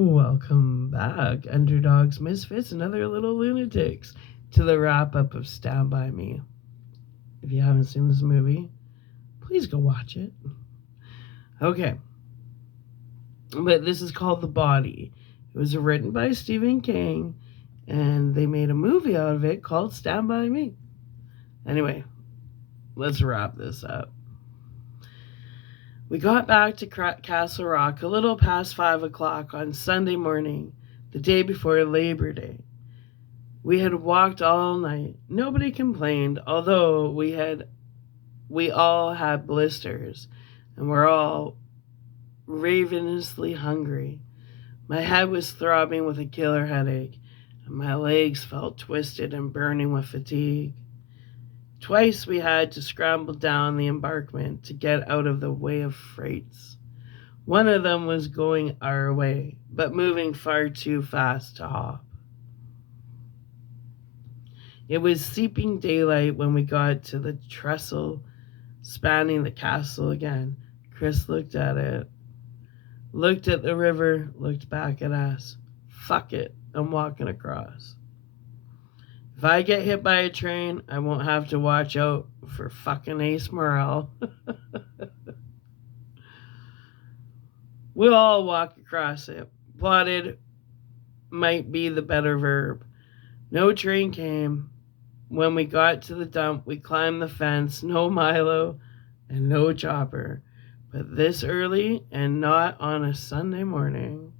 Welcome back, underdogs, misfits, and other little lunatics, to the wrap up of Stand By Me. If you haven't seen this movie, please go watch it. Okay. But this is called The Body. It was written by Stephen King, and they made a movie out of it called Stand By Me. Anyway, let's wrap this up. We got back to Castle Rock a little past 5 o'clock on Sunday morning, the day before Labor Day. We had walked all night. Nobody complained, although we all had blisters and were all ravenously hungry. My head was throbbing with a killer headache, and my legs felt twisted and burning with fatigue. Twice we had to scramble down the embankment to get out of the way of freights. One of them was going our way, but moving far too fast to hop. It was seeping daylight when we got to the trestle spanning the castle again. Chris looked at it, looked at the river, looked back at us. Fuck it, I'm walking across. If I get hit by a train, I won't have to watch out for fucking Ace Morale. We'll all walk across it. Plotted might be the better verb. No train came. When we got to the dump, we climbed the fence. No Milo and no chopper. But this early and not on a Sunday morning.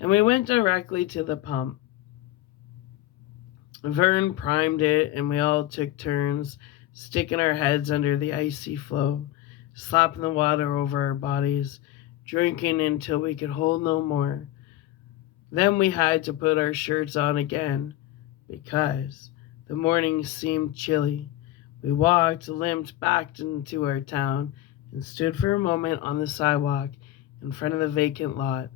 And we went directly to the pump. Vern primed it, and we all took turns sticking our heads under the icy flow, slapping the water over our bodies, drinking until we could hold no more. Then we had to put our shirts on again, because the morning seemed chilly. We walked, limped back into our town, and stood for a moment on the sidewalk in front of the vacant lot.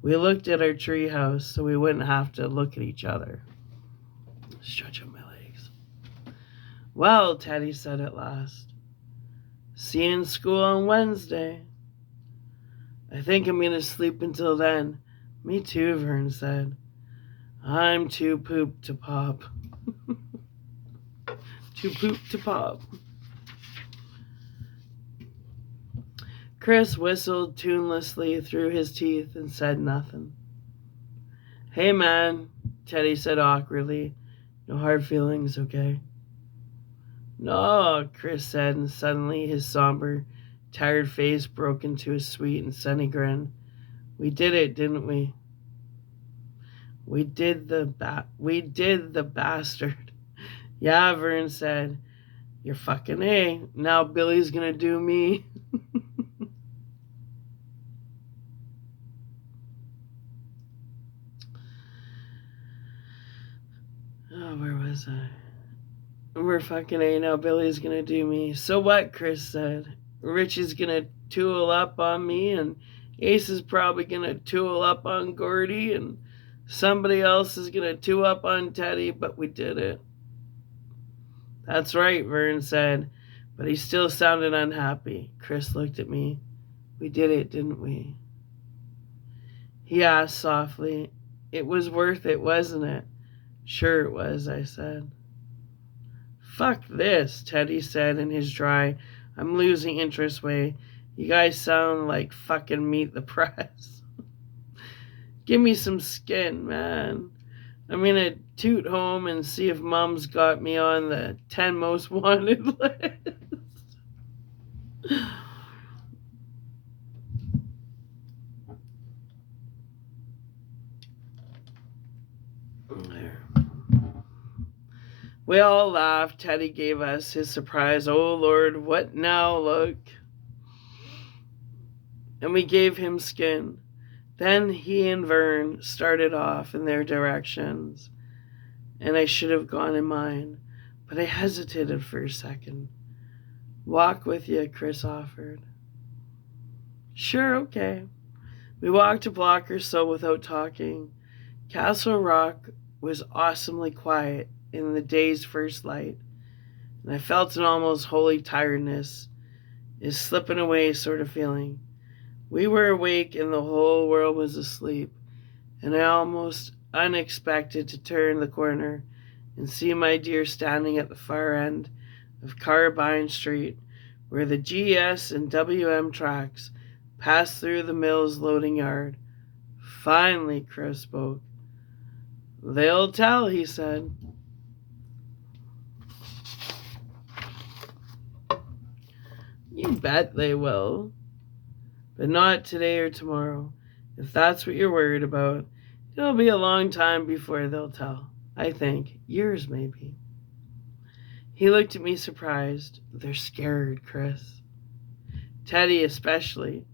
We looked at our tree house so we wouldn't have to look at each other. Stretch out my legs. Well, Teddy said at last. See you in school on Wednesday. I think I'm going to sleep until then. Me too, Vern said. I'm too pooped to pop. Too pooped to pop. Chris whistled tunelessly through his teeth and said nothing. Hey, man, Teddy said awkwardly. No hard feelings, okay? No, Chris said, and suddenly his somber, tired face broke into a sweet and sunny grin. We did it, didn't we? We did the bastard. Yeah, Vern said. You're fucking A. Now Billy's gonna do me. Oh, where was I? We're fucking A. Now Billy's gonna do me. So what, Chris said. Rich is gonna tool up on me, and Ace is probably gonna tool up on Gordy, and somebody else is gonna tool up on Teddy, but we did it. That's right, Vern said, but he still sounded unhappy. Chris looked at me. We did it, didn't we? He asked softly. It was worth it, wasn't it? Sure it was, I said. Fuck this, Teddy said in his dry, I'm losing interest way. You guys sound like fucking Meet the Press. Give me some skin, man. I'm gonna toot home and see if Mom's got me on the 10 most wanted list. There. We all laughed. Teddy gave us his surprise, oh Lord, what now look? And we gave him skin. Then he and Vern started off in their directions, and I should have gone in mine, but I hesitated for a second. Walk with you, Chris offered. Sure, okay. We walked a block or so without talking. Castle Rock was awesomely quiet in the day's first light, and I felt an almost holy tiredness is slipping away sort of feeling. We were awake and the whole world was asleep, and I almost unexpected to turn the corner and see my dear standing at the far end of Carbine Street, where the GS and WM tracks passed through the mill's loading yard. Finally, Chris spoke. "They'll tell," he said. "You bet they will. But not today or tomorrow. If that's what you're worried about, it'll be a long time before they'll tell. I think. Years, maybe." He looked at me surprised. "They're scared, Chris. Teddy especially.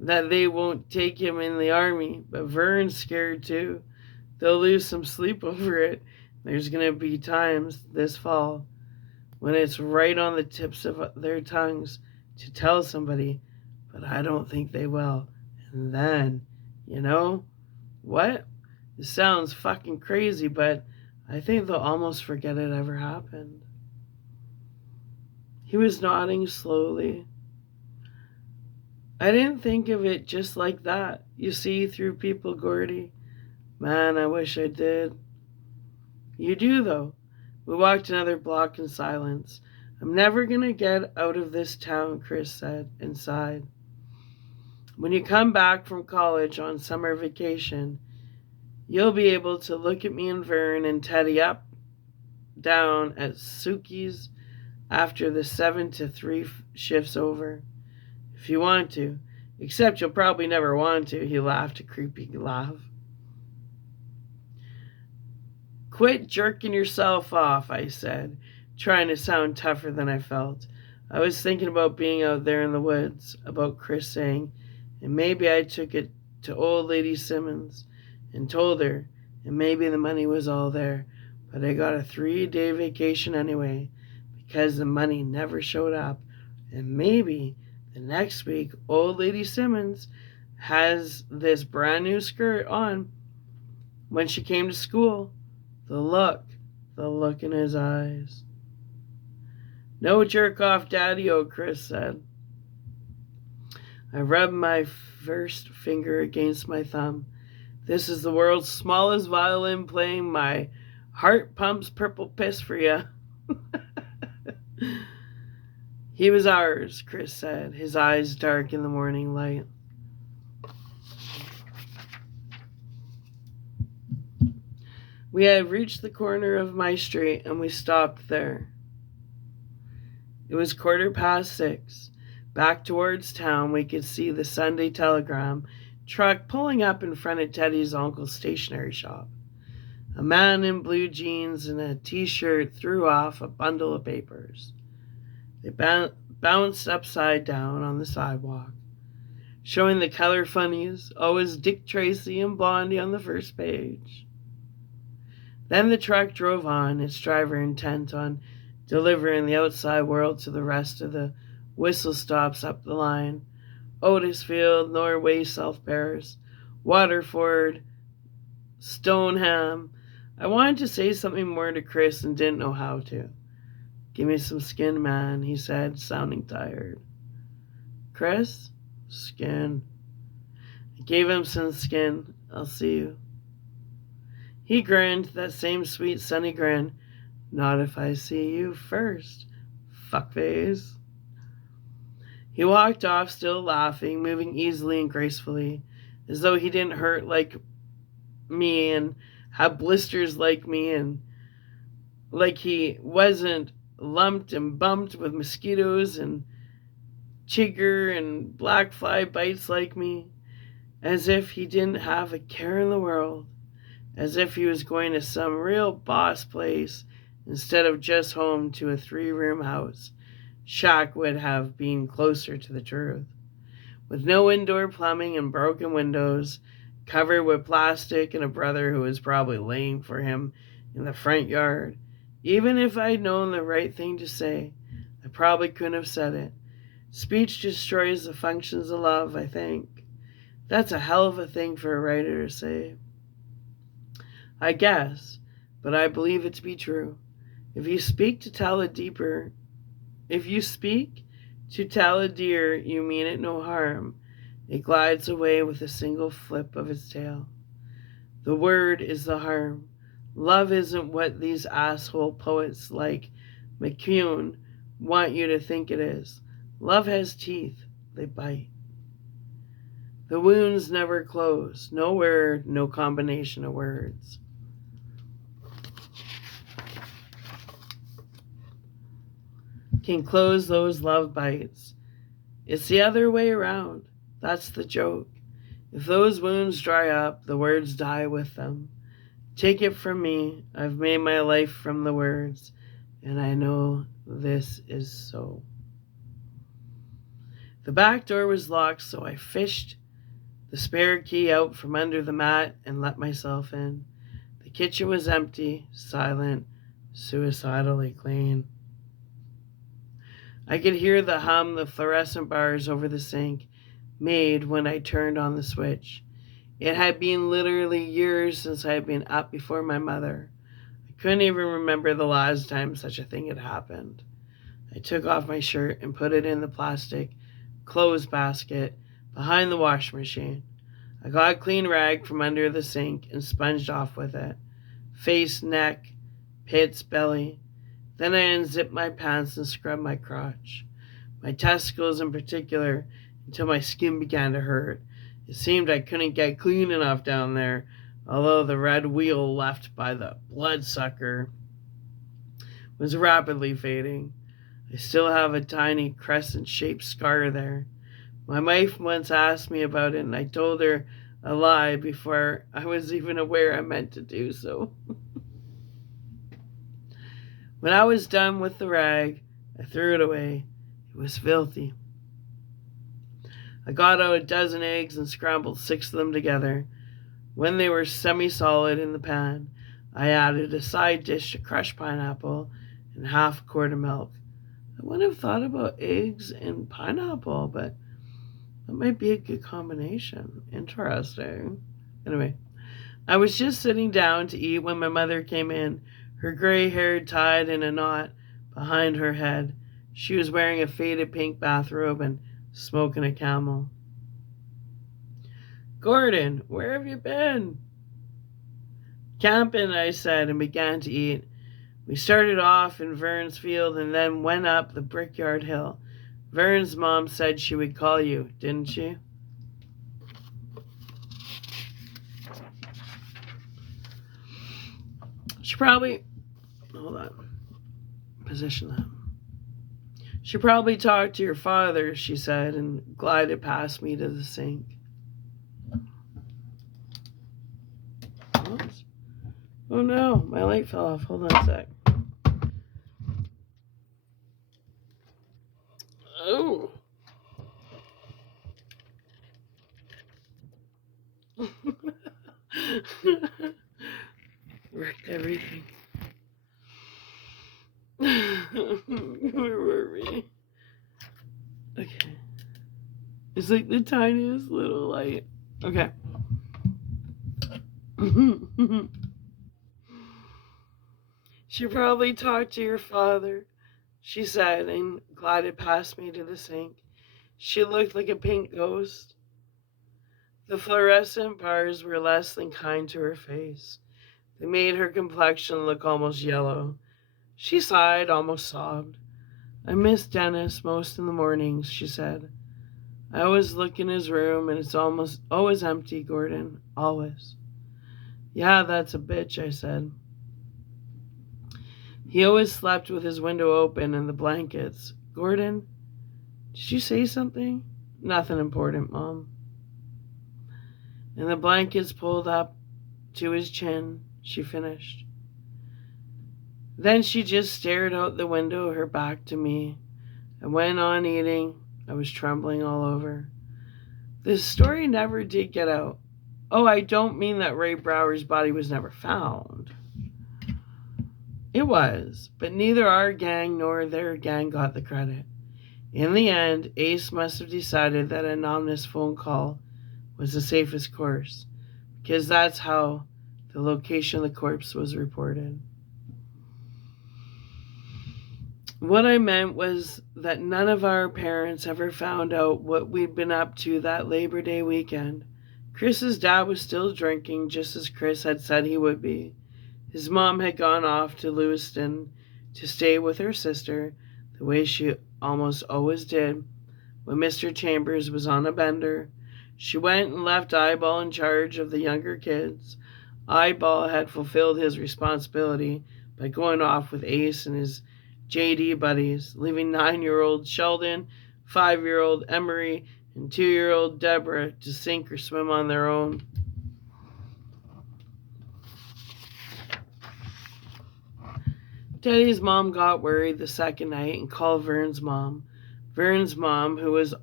That they won't take him in the army. But Vern's scared too. They'll lose some sleep over it. There's going to be times this fall when it's right on the tips of their tongues to tell somebody, but I don't think they will. And then, you know, what? This sounds fucking crazy, but I think they'll almost forget it ever happened." He was nodding slowly. "I didn't think of it just like that. You see through people, Gordy. Man, I wish I did." "You do, though." We walked another block in silence. "I'm never going to get out of this town," Chris said, and sighed. "When you come back from college on summer vacation, you'll be able to look at me and Vern and Teddy up, down at Suki's after the 7 to 3 shift's over. If you want to. Except you'll probably never want to." He laughed a creepy laugh. "Quit jerking yourself off," I said, trying to sound tougher than I felt. I was thinking about being out there in the woods, about Chris saying, and maybe I took it to old lady Simmons and told her, and maybe the money was all there, but I got a 3-day vacation anyway because the money never showed up, and maybe the next week old lady Simmons has this brand new skirt on when she came to school. The look in his eyes. "No jerk off, Daddy-o," Chris said. I rubbed my first finger against my thumb. "This is the world's smallest violin playing my heart pumps purple piss for you." "He was ours," Chris said, his eyes dark in the morning light. We had reached the corner of my street and we stopped there. It was 6:15. Back towards town, we could see the Sunday Telegram truck pulling up in front of Teddy's uncle's stationery shop. A man in blue jeans and a t-shirt threw off a bundle of papers. They bounced upside down on the sidewalk, showing the color funnies, always Dick Tracy and Blondie on the first page. Then the truck drove on, its driver intent on delivering the outside world to the rest of the whistle stops up the line. Otisfield, Norway, South Paris, Waterford, Stoneham. I wanted to say something more to Chris and didn't know how to. "Give me some skin, man," he said, sounding tired. "Chris? Skin." I gave him some skin. "I'll see you." He grinned, that same sweet sunny grin. "Not if I see you first, fuckface." He walked off, still laughing, moving easily and gracefully, as though he didn't hurt like me and have blisters like me, and like he wasn't lumped and bumped with mosquitoes and chigger and black fly bites like me, as if he didn't have a care in the world, as if he was going to some real boss place instead of just home to a 3-room house. Shack would have been closer to the truth. With no indoor plumbing and broken windows, covered with plastic, and a brother who was probably laying for him in the front yard. Even if I'd known the right thing to say, I probably couldn't have said it. Speech destroys the functions of love, I think. That's a hell of a thing for a writer to say. I guess, but I believe it to be true. If you speak to tell a deer, you mean it no harm. It glides away with a single flip of its tail. The word is the harm. Love isn't what these asshole poets like McCune want you to think it is. Love has teeth. They bite. The wounds never close. No word, no combination of words. Can close those love bites. It's the other way around. That's the joke. If those wounds dry up, the words die with them. Take it from me, I've made my life from the words, and I know this is so. The back door was locked, so I fished the spare key out from under the mat and let myself in. The kitchen was empty, silent, suicidally clean. I could hear the hum the fluorescent bars over the sink made when I turned on the switch. It had been literally years since I had been up before my mother. I couldn't even remember the last time such a thing had happened. I took off my shirt and put it in the plastic clothes basket behind the washing machine. I got a clean rag from under the sink and sponged off with it. Face, neck, pits, belly. Then I unzipped my pants and scrubbed my crotch. My testicles in particular, until my skin began to hurt. It seemed I couldn't get clean enough down there, although the red wheel left by the bloodsucker was rapidly fading. I still have a tiny crescent-shaped scar there. My wife once asked me about it, and I told her a lie before I was even aware I meant to do so. When I was done with the rag, I threw it away. It was filthy. I got out a dozen eggs and scrambled 6 of them together. When they were semi-solid in the pan, I added a side dish of crushed pineapple and half a quart of milk. I wouldn't have thought about eggs and pineapple, but that might be a good combination. Interesting. Anyway, I was just sitting down to eat when my mother came in, her gray hair tied in a knot behind her head. She was wearing a faded pink bathrobe and smoking a Camel. Gordon, where have you been? Camping, I said, and began to eat. We started off in Vern's field and then went up the Brickyard Hill. Vern's mom said she would call you, didn't she? She probably... Hold on. Position that. She probably talked to your father, she said, and glided past me to the sink. Oops. Oh no, my light fell off. Hold on a sec. Oh. Wrecked everything. Where were we? Okay. It's like the tiniest little light. Okay. She probably talked to your father, she said, and glided past me to the sink. She looked like a pink ghost. The fluorescent bars were less than kind to her face. They made her complexion look almost yellow. She sighed, almost sobbed. I miss Dennis most in the mornings, she said. I always look in his room and it's almost always empty, Gordon. Always. Yeah, that's a bitch, I said. He always slept with his window open and the blankets. Gordon, did you say something? Nothing important, Mom. And the blankets pulled up to his chin, she finished. Then she just stared out the window, her back to me. I went on eating. I was trembling all over. This story never did get out. Oh, I don't mean that Ray Brower's body was never found. It was, but neither our gang nor their gang got the credit. In the end, Ace must have decided that an anonymous phone call was the safest course, because that's how the location of the corpse was reported. What I meant was that none of our parents ever found out what we'd been up to that Labor Day weekend. Chris's dad was still drinking, just as Chris had said he would be. His mom had gone off to Lewiston to stay with her sister, the way she almost always did when Mr. Chambers was on a bender. She went and left Eyeball in charge of the younger kids. Eyeball had fulfilled his responsibility by going off with Ace and his JD buddies, leaving 9-year-old Sheldon, 5-year-old Emery, and 2-year-old Deborah to sink or swim on their own. Teddy's mom got worried the second night and called Vern's mom. Vern's mom, who was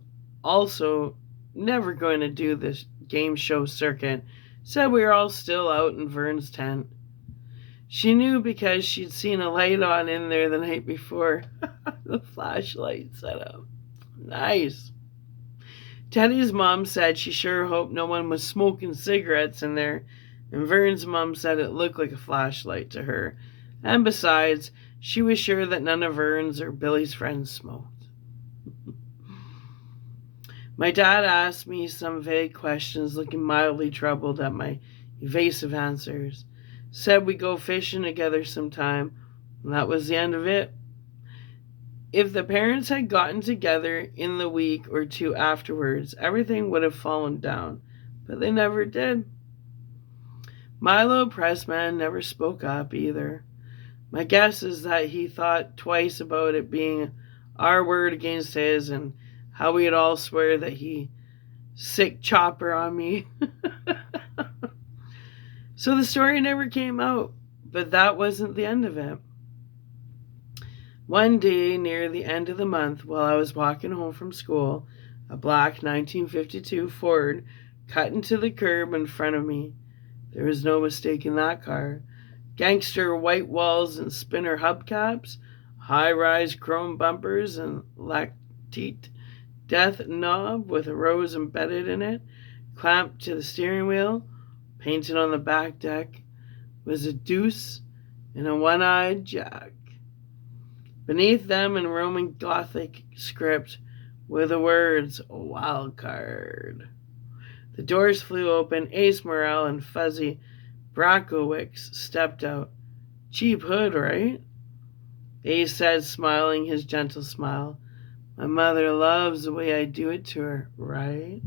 also never going to do this game show circuit, said we were all still out in Vern's tent. She knew because she'd seen a light on in there the night before. The flashlight set up. Nice. Teddy's mom said she sure hoped no one was smoking cigarettes in there, and Vern's mom said it looked like a flashlight to her. And besides, she was sure that none of Vern's or Billy's friends smoked. My dad asked me some vague questions, looking mildly troubled at my evasive answers. Said we'd go fishing together sometime, and that was the end of it. If the parents had gotten together in the week or two afterwards, everything would have fallen down, but they never did. Milo Pressman never spoke up either. My guess is that he thought twice about it being our word against his, and how we'd all swear that he sick chopper on me. So the story never came out, but that wasn't the end of it. One day near the end of the month, while I was walking home from school, a black 1952 Ford cut into the curb in front of me. There was no mistaking that car. Gangster white walls and spinner hubcaps, high-rise chrome bumpers and lactite death knob with a rose embedded in it, clamped to the steering wheel. Painted on the back deck was a deuce and a one-eyed Jack. Beneath them in Roman Gothic script were the words, "Wild Card." The doors flew open. Ace Morrell and Fuzzy Brackowicz stepped out. "Cheap hood, right?" Ace said, smiling his gentle smile. "My mother loves the way I do it to her, right?"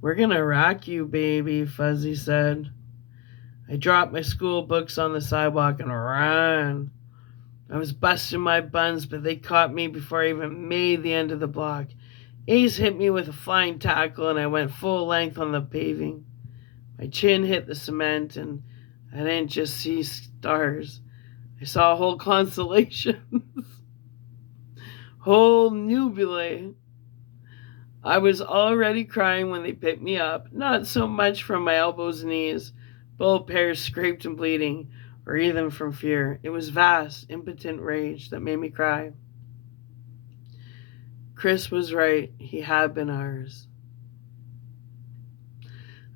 "We're gonna rock you, baby," Fuzzy said. I dropped my school books on the sidewalk and ran. I was busting my buns, but they caught me before I even made the end of the block. Ace hit me with a flying tackle, and I went full length on the paving. My chin hit the cement, and I didn't just see stars. I saw whole constellations, whole nebulae. I was already crying when they picked me up, not so much from my elbows and knees, both pairs scraped and bleeding, or even from fear. It was vast, impotent rage that made me cry. Chris was right. He had been ours.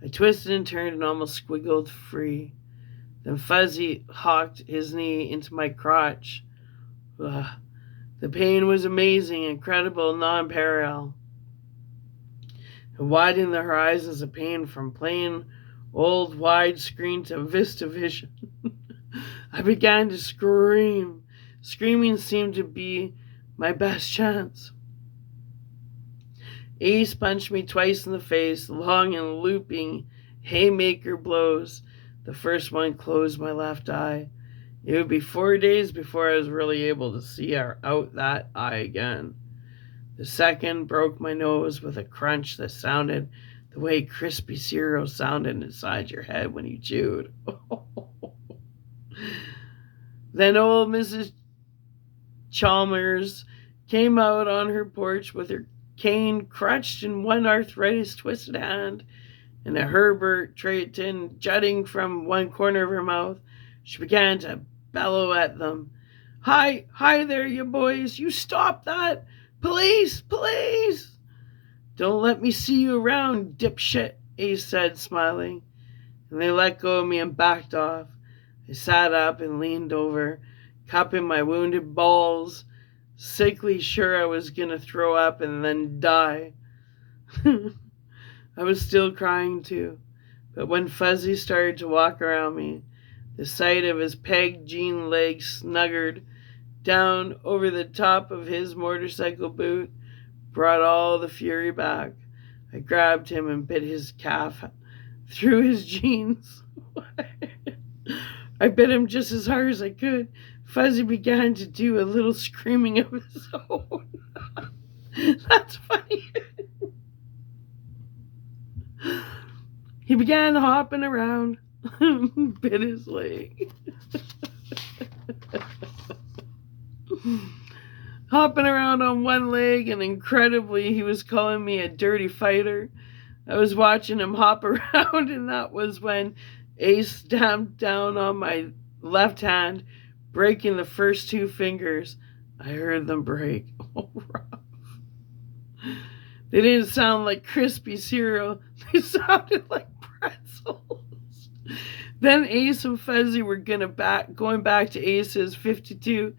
I twisted and turned and almost squiggled free. Then Fuzzy hawked his knee into my crotch. Ugh. The pain was amazing, incredible, non-parallel. It widened the horizons of pain from plain old wide screen to Vista Vision. I began to scream. Screaming seemed to be my best chance. Ace punched me twice in the face, long and looping haymaker blows. The first one closed my left eye. It would be 4 days before I was really able to see out that eye again. The second broke my nose with a crunch that sounded the way crispy cereal sounded inside your head when you chewed. Then old Mrs. Chalmers came out on her porch with her cane crutched in one arthritis-twisted hand and a Herbert tray tin jutting from one corner of her mouth. She began to bellow at them. Hi there, you boys. You stop that. Police, police. Don't let me see you around, dipshit, Ace said, smiling. and they let go of me and backed off. I sat up and leaned over, cupping my wounded balls, sickly sure I was going to throw up and then die. I was still crying too, but when Fuzzy started to walk around me, the sight of his pegged jean legs snuggered down over the top of his motorcycle boot brought all the fury back. I grabbed him and bit his calf through his jeans. I bit him just as hard as I could. Fuzzy began to do a little screaming of his own. That's funny. He began hopping around, bit his leg. Hopping around on one leg, and incredibly, he was calling me a dirty fighter. I was watching him hop around, and that was when Ace stamped down on my left hand, breaking the first two fingers. I heard them break. Oh, rough. They didn't sound like crispy cereal. They sounded like pretzels. Then Ace and Fuzzy were going back to Ace's 52.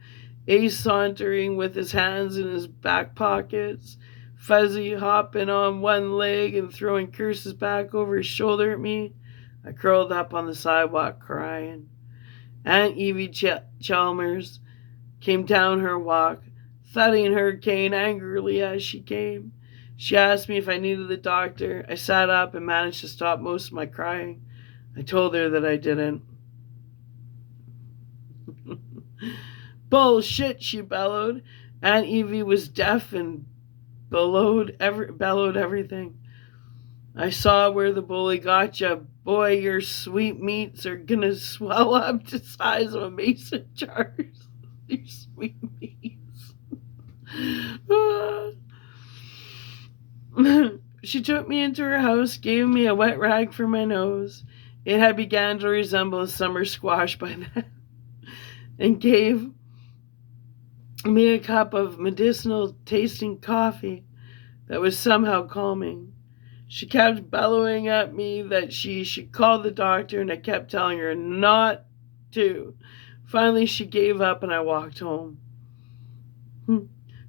Ace sauntering with his hands in his back pockets. Fuzzy hopping on one leg and throwing curses back over his shoulder at me. I curled up on the sidewalk crying. Aunt Evie Chalmers came down her walk, thudding her cane angrily as she came. She asked me if I needed the doctor. I sat up and managed to stop most of my crying. I told her that I didn't. Bullshit, she bellowed. Aunt Evie was deaf and bellowed everything. I saw where the bully got you. Boy, your sweet meats are gonna swell up to the size of a mason jars. Your sweet meats. She took me into her house, gave me a wet rag for my nose. It had begun to resemble a summer squash by then, and gave me a cup of medicinal tasting coffee that was somehow calming. She kept bellowing at me that she should call the doctor, and I kept telling her not to. Finally, she gave up and I walked home.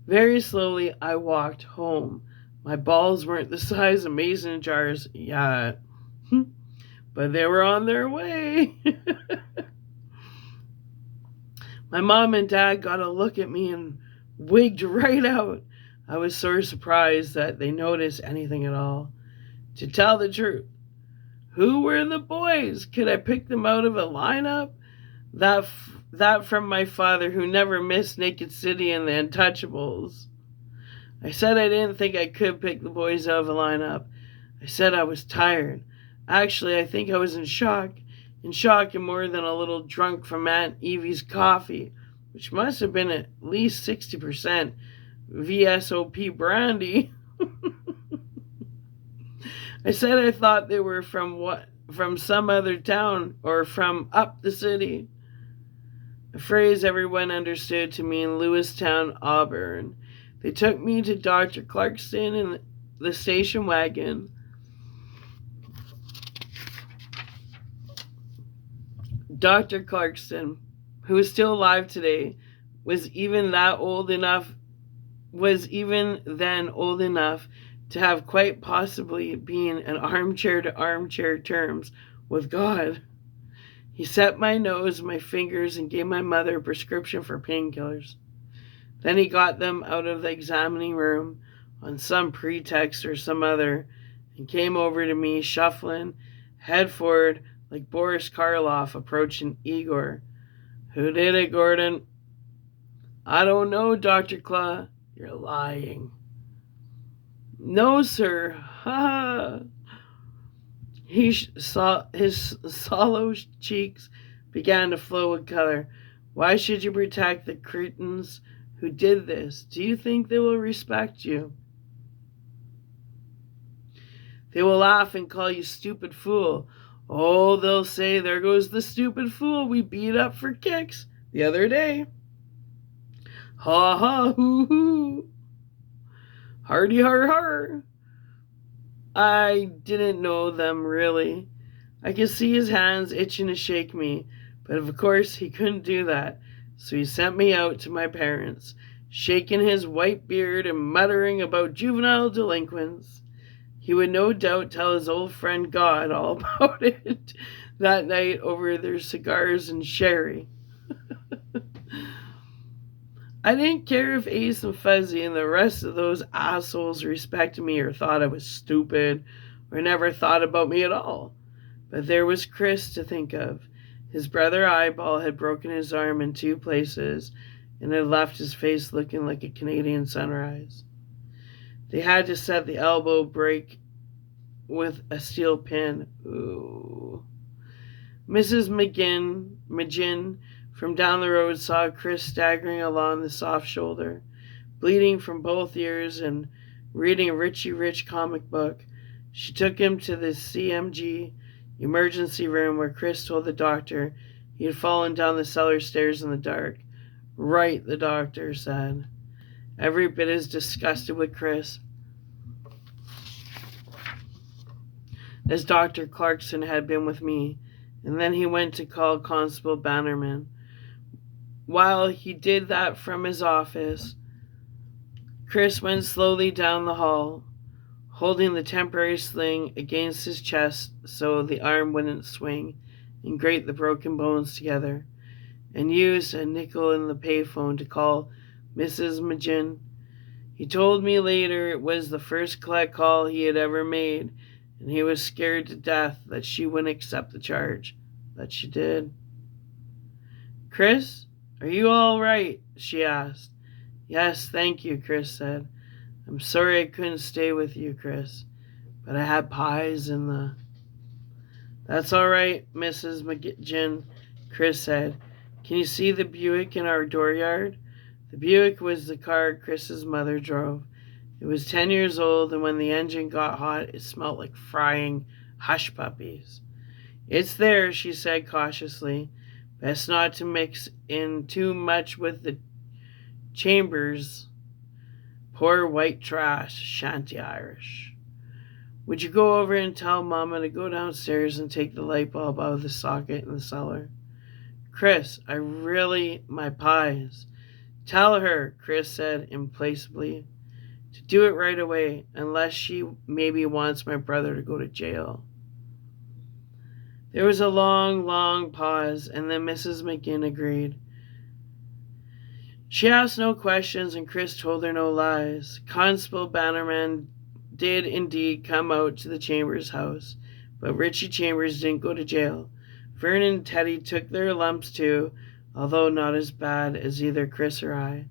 Very slowly, I walked home. My balls weren't the size of mason jars yet, but they were on their way. My mom and dad got a look at me and wigged right out. I was sort of surprised that they noticed anything at all. To tell the truth, who were the boys? Could I pick them out of a lineup? That from my father, who never missed Naked City and the Untouchables. I said I didn't think I could pick the boys out of a lineup. I said I was tired. Actually, I think I was in shock and more than a little drunk from Aunt Evie's coffee, which must have been at least 60% VSOP brandy. I said I thought they were from some other town or from up the city. A phrase everyone understood to mean Lewistown, Auburn. They took me to Dr. Clarkston in the station wagon. Dr. Clarkston, who is still alive today, was even then old enough to have quite possibly been an armchair to armchair terms with God. He set my nose and my fingers and gave my mother a prescription for painkillers. Then he got them out of the examining room on some pretext or some other and came over to me, shuffling, head forward, like Boris Karloff approaching Igor. Who did it, Gordon? I don't know, Dr. Claw. You're lying. No, sir. Ha ha. His sallow cheeks began to flow with color. Why should you protect the cretins who did this? Do you think they will respect you? They will laugh and call you stupid fool. Oh, they'll say, there goes the stupid fool we beat up for kicks the other day. Ha ha hoo hoo. Hardy har har. I didn't know them really. I could see his hands itching to shake me, but of course he couldn't do that, so he sent me out to my parents, shaking his white beard and muttering about juvenile delinquents. He would no doubt tell his old friend God all about it that night over their cigars and sherry. I didn't care if Ace and Fuzzy and the rest of those assholes respected me or thought I was stupid or never thought about me at all. But there was Chris to think of. His brother Eyeball had broken his arm in 2 places and had left his face looking like a Canadian sunrise. They had to set the elbow break with a steel pin. Ooh. Mrs. McGinn from down the road saw Chris staggering along the soft shoulder, bleeding from both ears and reading a Richie Rich comic book. She took him to the CMG emergency room where Chris told the doctor he had fallen down the cellar stairs in the dark. Right, the doctor said, every bit as disgusted with Chris as Dr. Clarkson had been with me, and then he went to call Constable Bannerman. While he did that from his office, Chris went slowly down the hall, holding the temporary sling against his chest so the arm wouldn't swing and grate the broken bones together, and used a nickel in the payphone to call Mrs. McGinn. He told me later it was the first collect call he had ever made, and he was scared to death that she wouldn't accept the charge. But she did. Chris, are you all right? She asked. Yes, thank you, Chris said. I'm sorry I couldn't stay with you, Chris, but I had pies in the... That's all right, Mrs. McGinn, Chris said. Can you see the Buick in our dooryard? The Buick was the car Chris's mother drove. It was 10 years old, and when the engine got hot, it smelled like frying hush puppies. It's there, she said cautiously. Best not to mix in too much with the Chambers. Poor white trash, shanty Irish. Would you go over and tell Mama to go downstairs and take the light bulb out of the socket in the cellar? Chris, my pies. Tell her, Chris said implacably, to do it right away, unless she maybe wants my brother to go to jail. There was a long, long pause, and then Mrs. McGinn agreed. She asked no questions, and Chris told her no lies. Constable Bannerman did indeed come out to the Chambers house, but Richie Chambers didn't go to jail. Vern and Teddy took their lumps too, although not as bad as either Chris or I.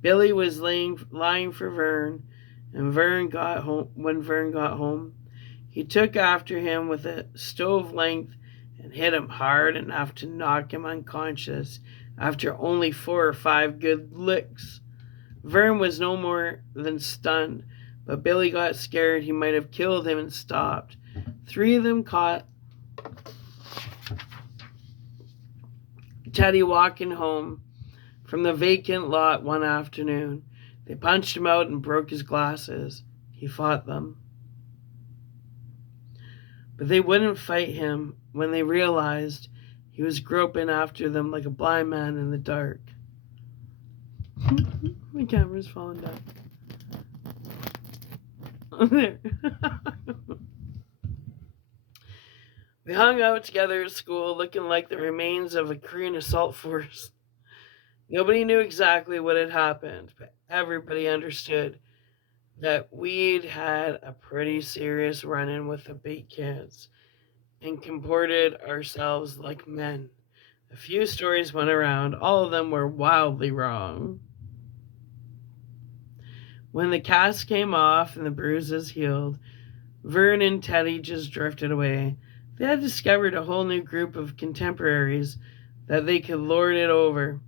Billy was lying for Vern, and when Vern got home, he took after him with a stove length and hit him hard enough to knock him unconscious after only 4 or 5 good licks. Vern was no more than stunned, but Billy got scared he might have killed him and stopped. 3 of them caught Teddy walking home from the vacant lot one afternoon. They punched him out and broke his glasses. He fought them. But they wouldn't fight him when they realized he was groping after them like a blind man in the dark. My camera's falling down. Oh, there. We hung out together at school looking like the remains of a Korean assault force. Nobody knew exactly what had happened, but everybody understood that we'd had a pretty serious run-in with the bait kids and comported ourselves like men. A few stories went around. All of them were wildly wrong. When the cast came off and the bruises healed, Vern and Teddy just drifted away. They had discovered a whole new group of contemporaries that they could lord it over.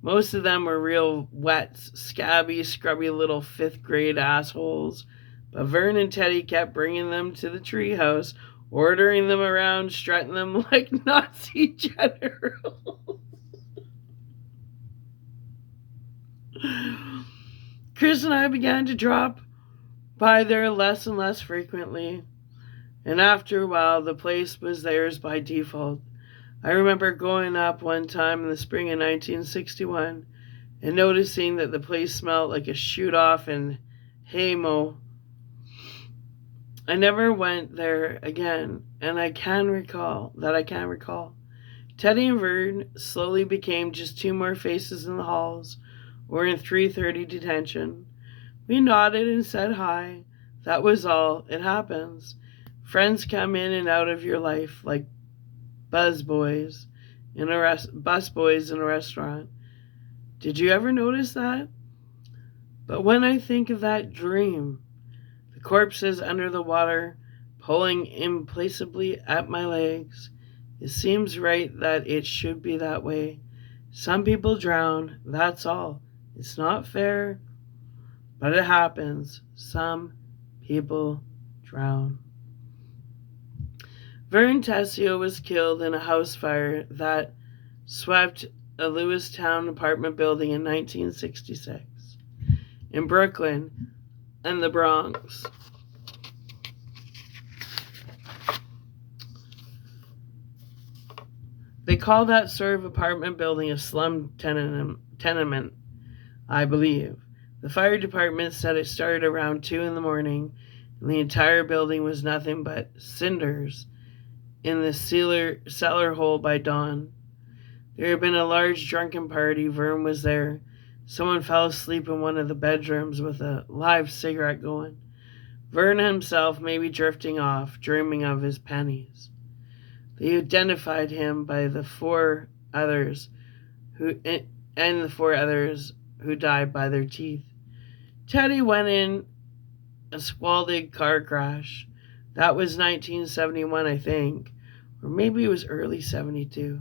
Most of them were real wet, scabby, scrubby little 5th grade assholes. But Vern and Teddy kept bringing them to the treehouse, ordering them around, strutting them like Nazi generals. Chris and I began to drop by there less and less frequently. And after a while, the place was theirs by default. I remember going up one time in the spring of 1961 and noticing that the place smelled like a shoot-off in Haymo. I never went there again, and I can recall. Teddy and Vern slowly became just two more faces in the halls or in 330 detention. We nodded and said hi. That was all. It happens. Friends come in and out of your life like busboys in a restaurant. Did you ever notice that? But when I think of that dream, the corpses under the water pulling implacably at my legs, it seems right that it should be that way. Some people drown, that's all. It's not fair, but it happens. Some people drown. Vern Tessio was killed in a house fire that swept a Lewistown apartment building in 1966 in Brooklyn and the Bronx. They call that sort of apartment building a slum tenement, I believe. The fire department said it started around 2 in the morning, and the entire building was nothing but cinders in the cellar hole by dawn. There had been a large drunken party. Vern was there. Someone fell asleep in one of the bedrooms with a live cigarette going. Vern himself may be drifting off, dreaming of his pennies. They identified him by the four others who died by their teeth. Teddy went in a squalid car crash. That was 1971, I think, or maybe it was early 72.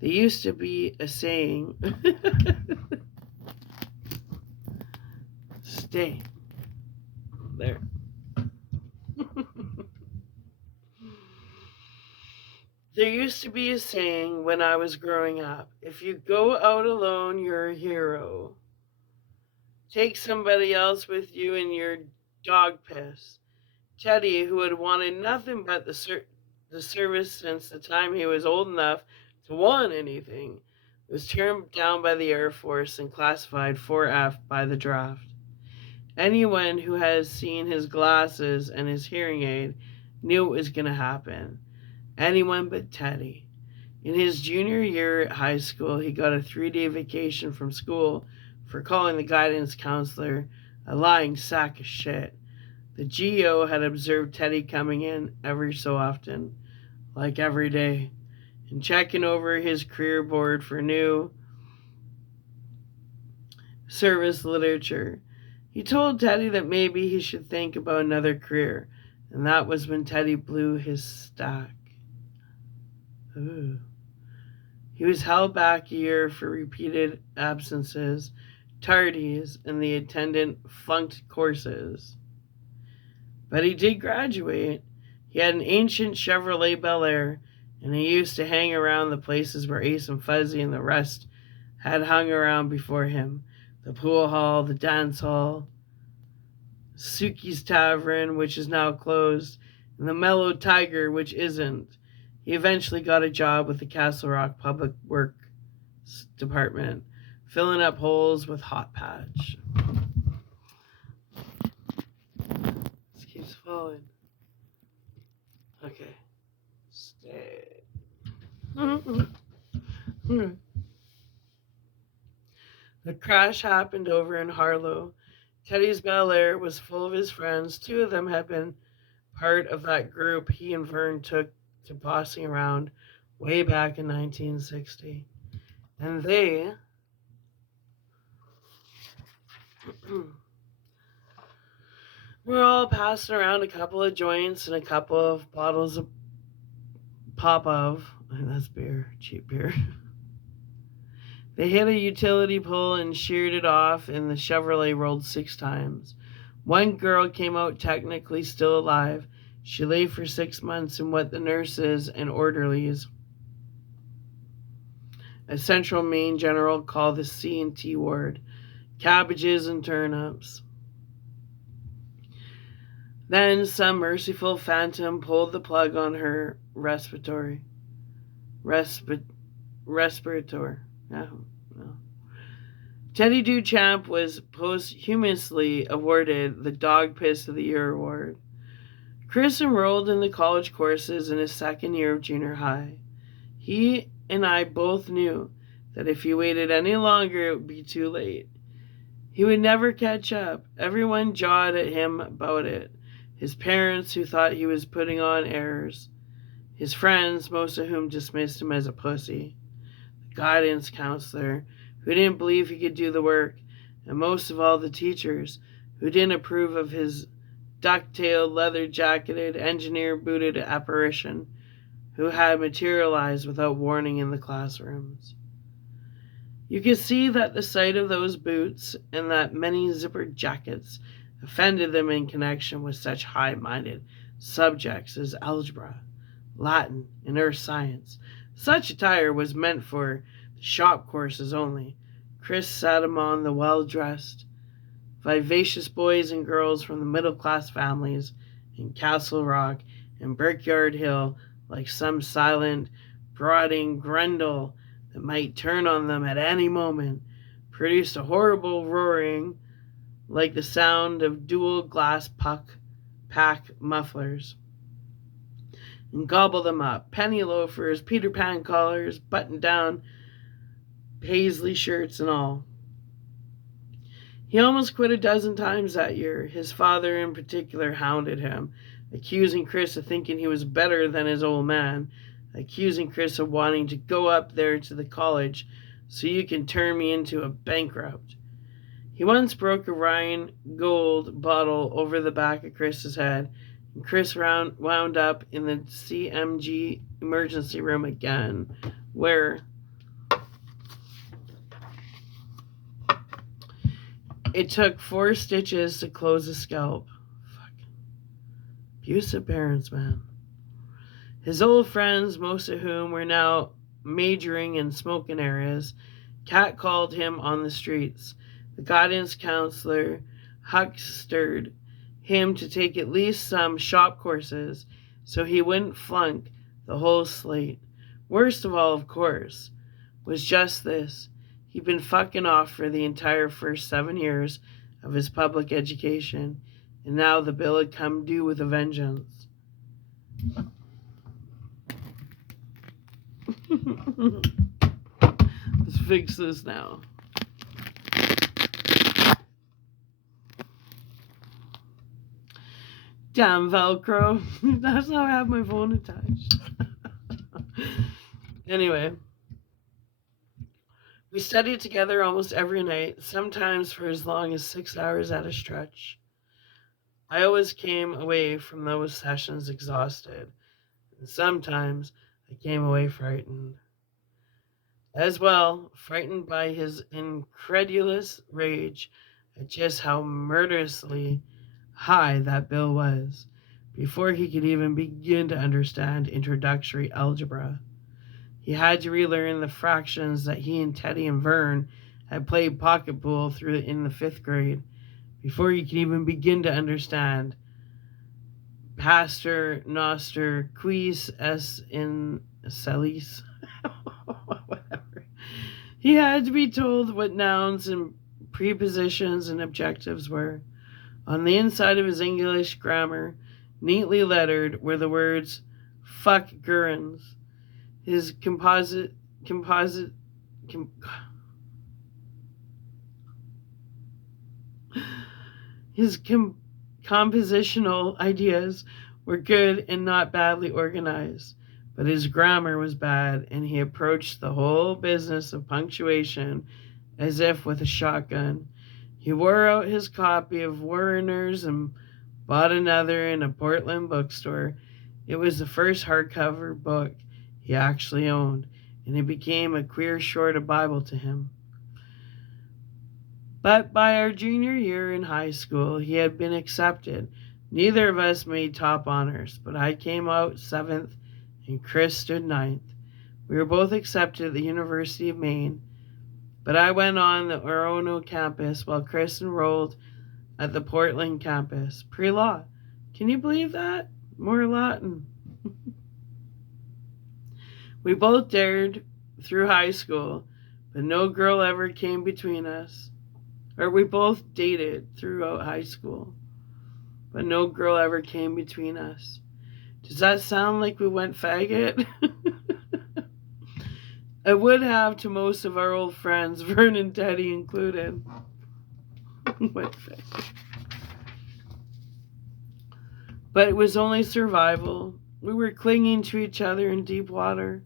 There used to be a saying, stay there. There used to be a saying when I was growing up, if you go out alone, you're a hero. Take somebody else with you in your dog piss. Teddy, who had wanted nothing but the service since the time he was old enough to want anything, was turned down by the Air Force and classified 4F by the draft. Anyone who has seen his glasses and his hearing aid knew it was going to happen. Anyone but Teddy. In his junior year at high school, he got a 3-day vacation from school for calling the guidance counselor a lying sack of shit. The GO had observed Teddy coming in every so often, like every day, and checking over his career board for new service literature. He told Teddy that maybe he should think about another career, and that was when Teddy blew his stack. Ooh. He was held back a year for repeated absences, tardies, and the attendant flunked courses. But he did graduate. He had an ancient Chevrolet Bel Air, and he used to hang around the places where Ace and Fuzzy and the rest had hung around before him. The pool hall, the dance hall, Suki's Tavern, which is now closed, and the Mellow Tiger, which isn't. He eventually got a job with the Castle Rock Public Works Department, filling up holes with hot patch. This keeps falling. Okay. Stay. The crash happened over in Harlow. Teddy's Bel Air was full of his friends. 2 of them had been part of that group he and Vern took to bossing around way back in 1960. And they were all passing around a couple of joints and a couple of bottles of Popov. That's beer, cheap beer. They hit a utility pole and sheared it off, and the Chevrolet rolled 6 times. One girl came out technically still alive. She lay for 6 months in what the nurses and orderlies, a Central Maine general, called the C&T ward, cabbages and turnips. Then some merciful phantom pulled the plug on her respi- respirator. Yeah, no. Teddy Duchamp was posthumously awarded the Dog Piss of the Year award. Chris enrolled in the college courses in his second year of junior high. He and I both knew that if he waited any longer, it would be too late. He would never catch up. Everyone jawed at him about it. His parents, who thought he was putting on airs. His friends, most of whom dismissed him as a pussy. The guidance counselor, who didn't believe he could do the work. And most of all, the teachers, who didn't approve of his duck-tailed, leather-jacketed, engineer-booted apparition, who had materialized without warning in the classrooms. You could see that the sight of those boots and that many zippered jackets offended them in connection with such high-minded subjects as algebra, Latin, and earth science. Such attire was meant for the shop courses only. Chris sat among the well-dressed, vivacious boys and girls from the middle-class families in Castle Rock and Brickyard Hill like some silent, brooding Grendel that might turn on them at any moment, produced a horrible roaring like the sound of dual glass pack mufflers, and gobble them up. Penny loafers, Peter Pan collars, button down paisley shirts, and all. He almost quit a dozen times that year. His father, in particular, hounded him, accusing Chris of thinking he was better than his old man, accusing Chris of wanting to go up there to the college so you can turn me into a bankrupt. He once broke a Rhine gold bottle over the back of Chris's head, and Chris wound up in the CMG emergency room again, where it took 4 stitches to close his scalp. Fucking abusive parents, man. His old friends, most of whom were now majoring in smoking areas, catcalled him on the streets. The guidance counselor huckstered him to take at least some shop courses so he wouldn't flunk the whole slate. Worst of all, of course, was just this. He'd been fucking off for the entire first 7 years of his public education, and now the bill had come due with a vengeance. Let's fix this now. Damn Velcro. That's how I have my phone attached. Anyway, we studied together almost every night, sometimes for as long as 6 hours at a stretch. I always came away from those sessions exhausted, and sometimes I came away frightened. As well, frightened by his incredulous rage at just how murderously high that bill was, before he could even begin to understand introductory algebra. He had to relearn the fractions that he and Teddy and Vern had played pocket pool through in the 5th grade, before he could even begin to understand Pastor Noster Quis es in Celis. Whatever. He had to be told what nouns and prepositions and objectives were. On the inside of his English grammar, neatly lettered, were the words "fuck Gurins." His compositional ideas were good and not badly organized, but his grammar was bad, and he approached the whole business of punctuation as if with a shotgun. He wore out his copy of Werner's and bought another in a Portland bookstore. It was the first hardcover book he actually owned, and it became a queer sort of Bible to him. But by our junior year in high school, he had been accepted. Neither of us made top honors, but I came out 7th and Chris stood 9th. We were both accepted at the University of Maine, but I went on the Orono campus while Chris enrolled at the Portland campus, pre-law. Can you believe that? More Latin. We both dared through high school, but no girl ever came between us. Or we both dated throughout high school, but no girl ever came between us. Does that sound like we went faggot? I would have to most of our old friends, Vern and Teddy included. Went faggot. But it was only survival. We were clinging to each other in deep water.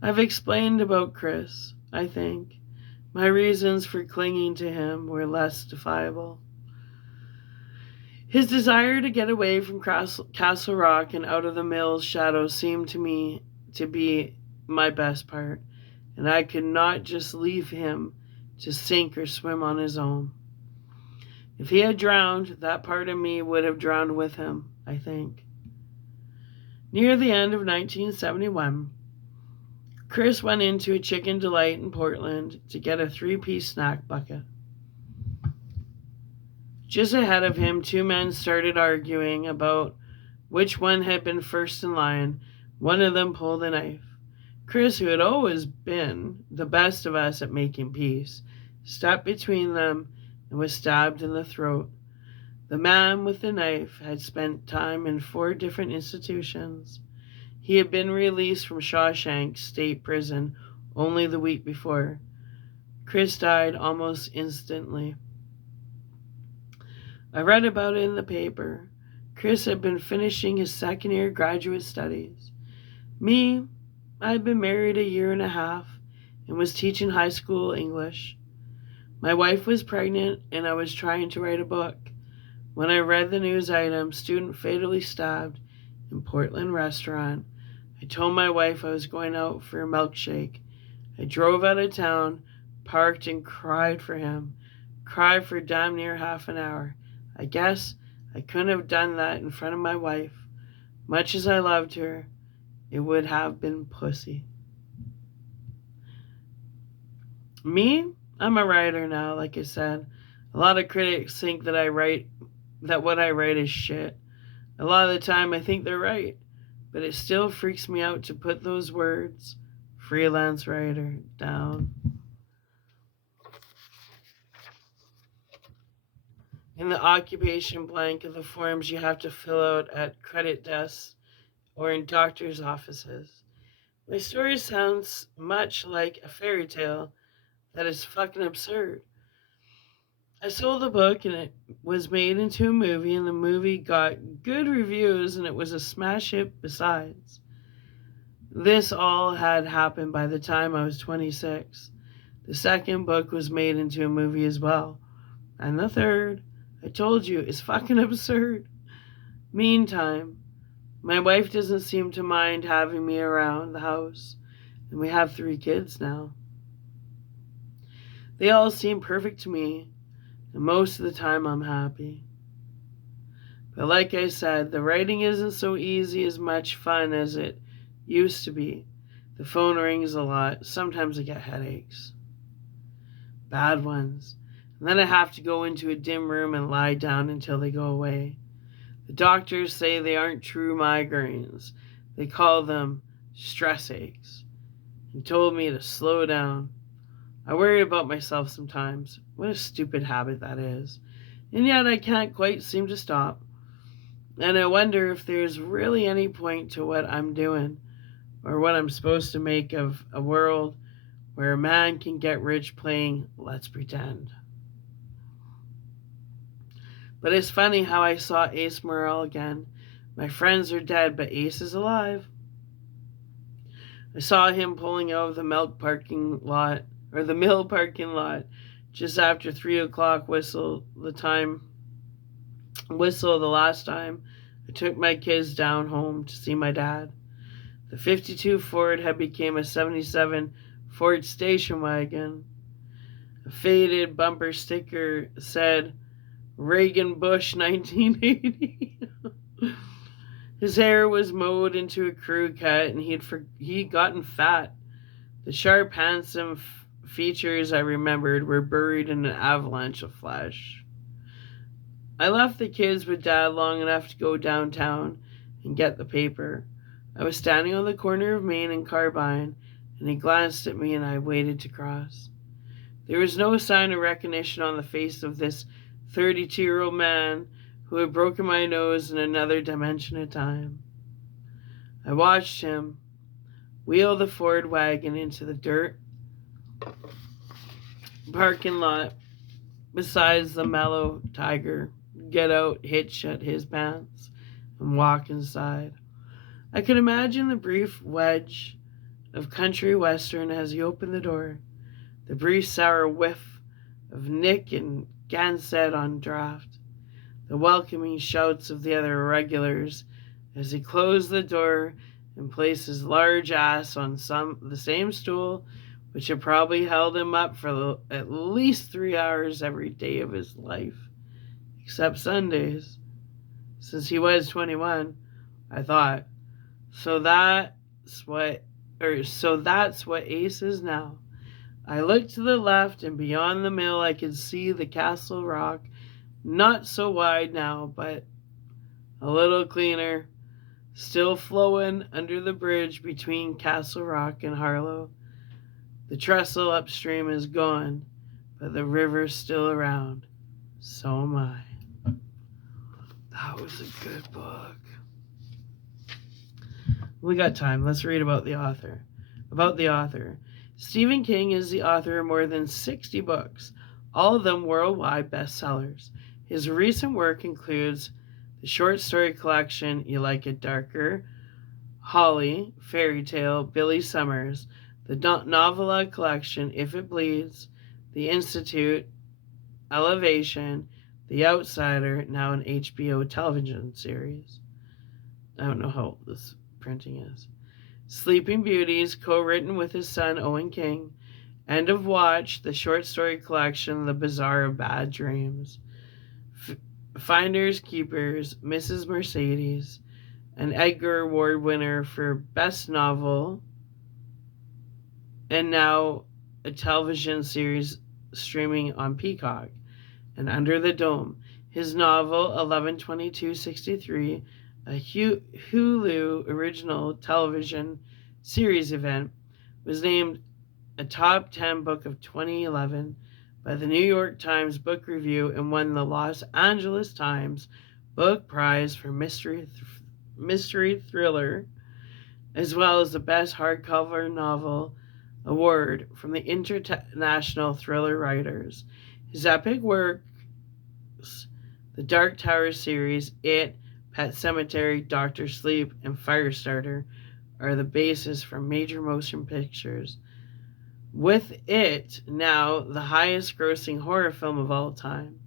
I've explained about Chris, I think. My reasons for clinging to him were less defiable. His desire to get away from Castle Rock and out of the mill's shadow seemed to me to be my best part, and I could not just leave him to sink or swim on his own. If he had drowned, that part of me would have drowned with him, I think. Near the end of 1971, Chris went into a Chicken Delight in Portland to get a 3-piece snack bucket. Just ahead of him, 2 men started arguing about which one had been first in line. One of them pulled a knife. Chris, who had always been the best of us at making peace, stepped between them and was stabbed in the throat. The man with the knife had spent time in 4 different institutions. He had been released from Shawshank State Prison only the week before. Chris died almost instantly. I read about it in the paper. Chris had been finishing his second-year graduate studies. Me, I had been married a year and a half and was teaching high school English. My wife was pregnant and I was trying to write a book when I read the news item, student fatally stabbed in Portland restaurant. I told my wife I was going out for a milkshake. I drove out of town, parked, and cried for him. Cried for damn near half an hour. I guess I couldn't have done that in front of my wife. Much as I loved her, it would have been pussy. Me? I'm a writer now, like I said. A lot of critics think that what I write is shit. A lot of the time I think they're right. But it still freaks me out to put those words, freelance writer, down. In the occupation blank of the forms you have to fill out at credit desks or in doctor's offices. My story sounds much like a fairy tale that is fucking absurd. I sold the book and it was made into a movie, and the movie got good reviews and it was a smash hit besides. This all had happened by the time I was 26. The second book was made into a movie as well. And the third, I told you, is fucking absurd. Meantime, my wife doesn't seem to mind having me around the house, and we have 3 kids now. They all seem perfect to me, and most of the time I'm happy. But like I said, the writing isn't so easy as much fun as it used to be. The phone rings a lot. Sometimes I get headaches. Bad ones. And then I have to go into a dim room and lie down until they go away. The doctors say they aren't true migraines. They call them stress aches, and told me to slow down. I worry about myself sometimes. What a stupid habit that is. And yet I can't quite seem to stop. And I wonder if there's really any point to what I'm doing, or what I'm supposed to make of a world where a man can get rich playing Let's Pretend. But it's funny how I saw Ace Morrell again. My friends are dead, but Ace is alive. I saw him pulling out of the mill parking lot, just after 3 o'clock whistle the last time I took my kids down home to see my dad. The 52 Ford had become a 77 Ford station wagon. A faded bumper sticker said Reagan Bush 1980. His hair was mowed into a crew cut and he'd gotten fat. The sharp, handsome features I remembered were buried in an avalanche of flesh. I left the kids with Dad long enough to go downtown and get the paper. I was standing on the corner of Main and Carbine, and he glanced at me and I waited to cross. There was no sign of recognition on the face of this 32-year-old man who had broken my nose in another dimension of time. I watched him wheel the Ford wagon into the dirt parking lot beside the Mellow Tiger, get out, hitch at his pants, and walk inside. I could imagine the brief wedge of country western as he opened the door, the brief sour whiff of Nick and Gansett on draft, the welcoming shouts of the other regulars as he closed the door and placed his large ass on the same stool which had probably held him up for at least 3 hours every day of his life, except Sundays. Since he was 21, I thought, so that's what Ace is now. I looked to the left, and beyond the mill I could see the Castle Rock, not so wide now, but a little cleaner, still flowing under the bridge between Castle Rock and Harlow. The trestle upstream is gone, but the river's still around. So am I. That was a good book. We got time. Let's read about the author. Stephen King is the author of more than 60 books, all of them worldwide bestsellers. His recent work includes the short story collection You Like It Darker, Holly, Fairy Tale, Billy Summers, the novella collection If It Bleeds, The Institute, Elevation, The Outsider, now an HBO television series. I don't know how old this printing is. Sleeping Beauties, co-written with his son Owen King. End of Watch, the short story collection The Bazaar of Bad Dreams. Finders Keepers, Mrs. Mercedes, an Edgar Award winner for Best Novel, and now a television series streaming on Peacock. And Under the Dome, his novel 11/22/63, a Hulu original television series event, was named a top 10 book of 2011 by the New York Times Book Review and won the Los Angeles Times Book Prize for Mystery Thriller, as well as the Best Hardcover Novel Award from the International Thriller Writers. His epic works, the Dark Tower series, It, Pet Sematary, Doctor Sleep, and Firestarter, are the basis for major motion pictures, with It now the highest grossing horror film of all time.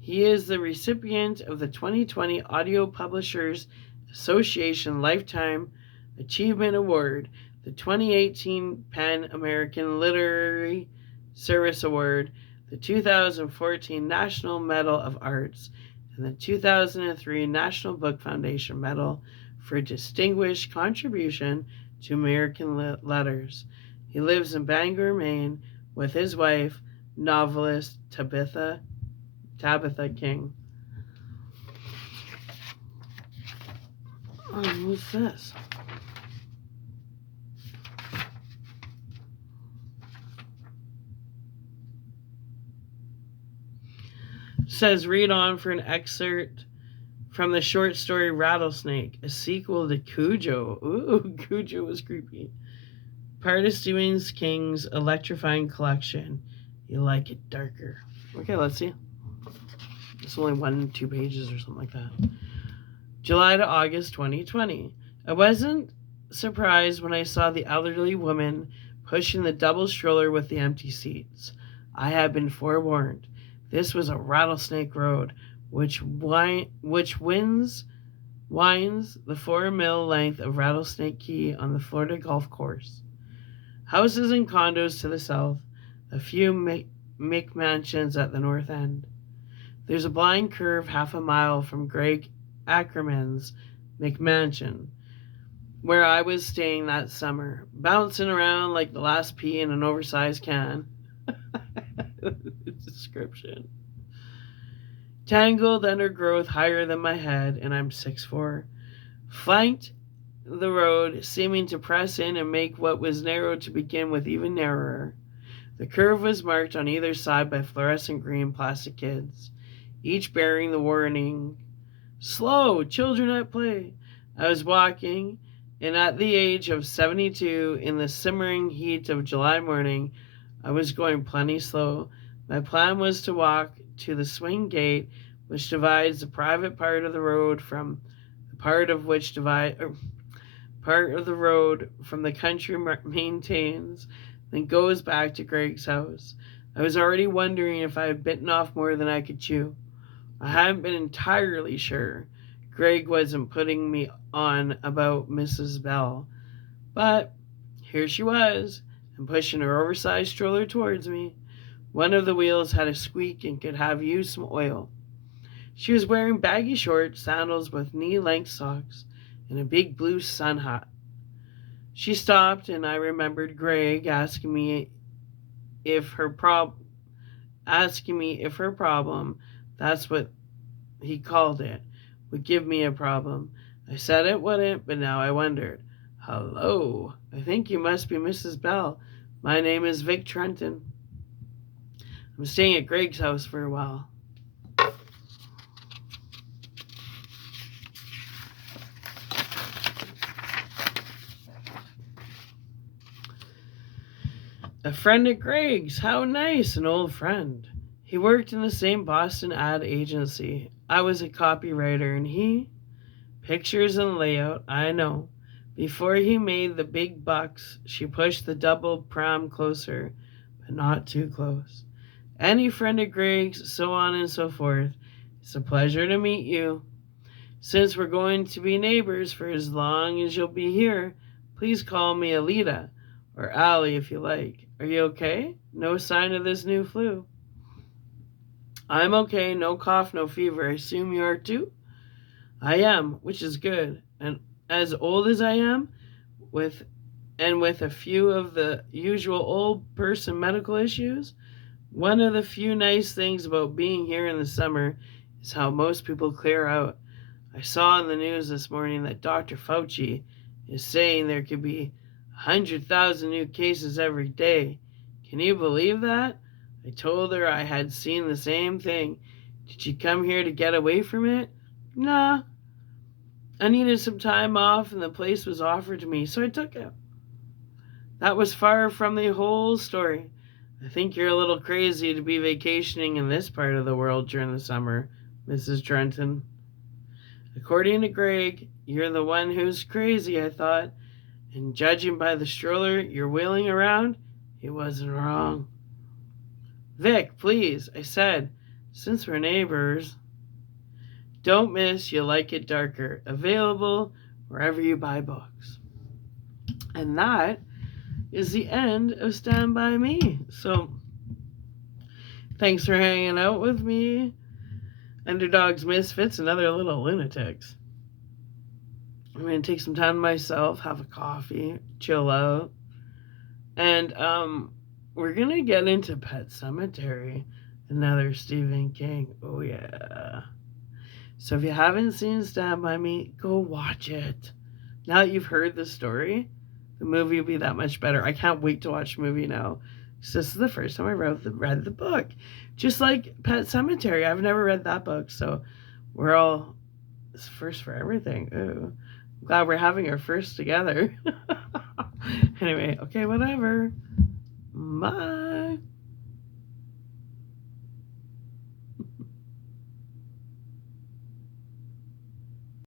He is the recipient of the 2020 Audio Publishers Association Lifetime Achievement Award, the 2018 PEN American Literary Service Award, the 2014 National Medal of Arts, and the 2003 National Book Foundation Medal for Distinguished Contribution to American Letters. He lives in Bangor, Maine, with his wife, novelist Tabitha King. What's this? Says read on for an excerpt from the short story Rattlesnake, a sequel to Cujo. Ooh, Cujo was creepy. Part of Stephen King's electrifying collection, You Like It Darker. Okay, let's see. It's only 1-2 pages or something like that. July to August 2020. I wasn't surprised when I saw the elderly woman pushing the double stroller with the empty seats. I had been forewarned. This was a rattlesnake road, which winds the 4-mile length of Rattlesnake Key on the Florida Golf Course. Houses and condos to the south, a few McMansions at the north end. There's a blind curve half a mile from Greg Ackerman's McMansion, where I was staying that summer, bouncing around like the last pea in an oversized can. Description. tangled undergrowth higher than my head, and I'm 6'4", flanked the road, seeming to press in and make what was narrow to begin with even narrower. The curve was marked on either side by fluorescent green plastic kids, each bearing the warning, "Slow, children at play." I was walking, and at the age of 72, in the simmering heat of July morning, I was going plenty slow. My plan was to walk to the swing gate, which divides the private part of the road from the part of the road from the country maintains, then goes back to Greg's house. I was already wondering if I had bitten off more than I could chew. I hadn't been entirely sure Greg wasn't putting me on about Mrs. Bell, but here she was, and pushing her oversized stroller towards me. One of the wheels had a squeak and could have used some oil. She was wearing baggy shorts, sandals with knee-length socks, and a big blue sun hat. She stopped, and I remembered Greg asking me if her problem, that's what he called it, would give me a problem. I said it wouldn't, but now I wondered. "Hello, I think you must be Mrs. Bell. My name is Vic Trenton. I'm staying at Greg's house for a while." A friend at Greg's. How nice, an old friend. He worked in the same Boston ad agency. I was a copywriter, and he... Pictures and layout, I know. Before he made the big bucks, she pushed the double prom closer, but not too close. Any friend of Greg's, so on and so forth. It's a pleasure to meet you. Since we're going to be neighbors for as long as you'll be here, please call me Alita, or Allie if you like. Are you okay? No sign of this new flu. I'm okay, no cough, no fever. I assume you are too? I am, which is good. And as old as I am, with a few of the usual old person medical issues, one of the few nice things about being here in the summer is how most people clear out. I saw in the news this morning that Dr. Fauci is saying there could be 100,000 new cases every day. Can you believe that? I told her I had seen the same thing. Did she come here to get away from it? Nah. I needed some time off and the place was offered to me, so I took it. That was far from the whole story. I think you're a little crazy to be vacationing in this part of the world during the summer, Mrs. Trenton. According to Greg, you're the one who's crazy, I thought. And judging by the stroller you're wheeling around, he wasn't wrong. Vic, please, I said, since we're neighbors. Don't miss You Like It Darker. Available wherever you buy books. And that is the end of Stand By Me. So, thanks for hanging out with me. Underdogs, Misfits, and other little lunatics. I'm going to take some time to myself, have a coffee, chill out. And we're going to get into Pet Sematary, another Stephen King. Oh, yeah. So if you haven't seen Stand By Me, go watch it. Now that you've heard the story, the movie will be that much better. I can't wait to watch the movie now. So this is the first time I read the book. Just like Pet Sematary, I've never read that book. So it's first for everything. Ooh. I'm glad we're having our first together. Anyway, okay, whatever. Bye.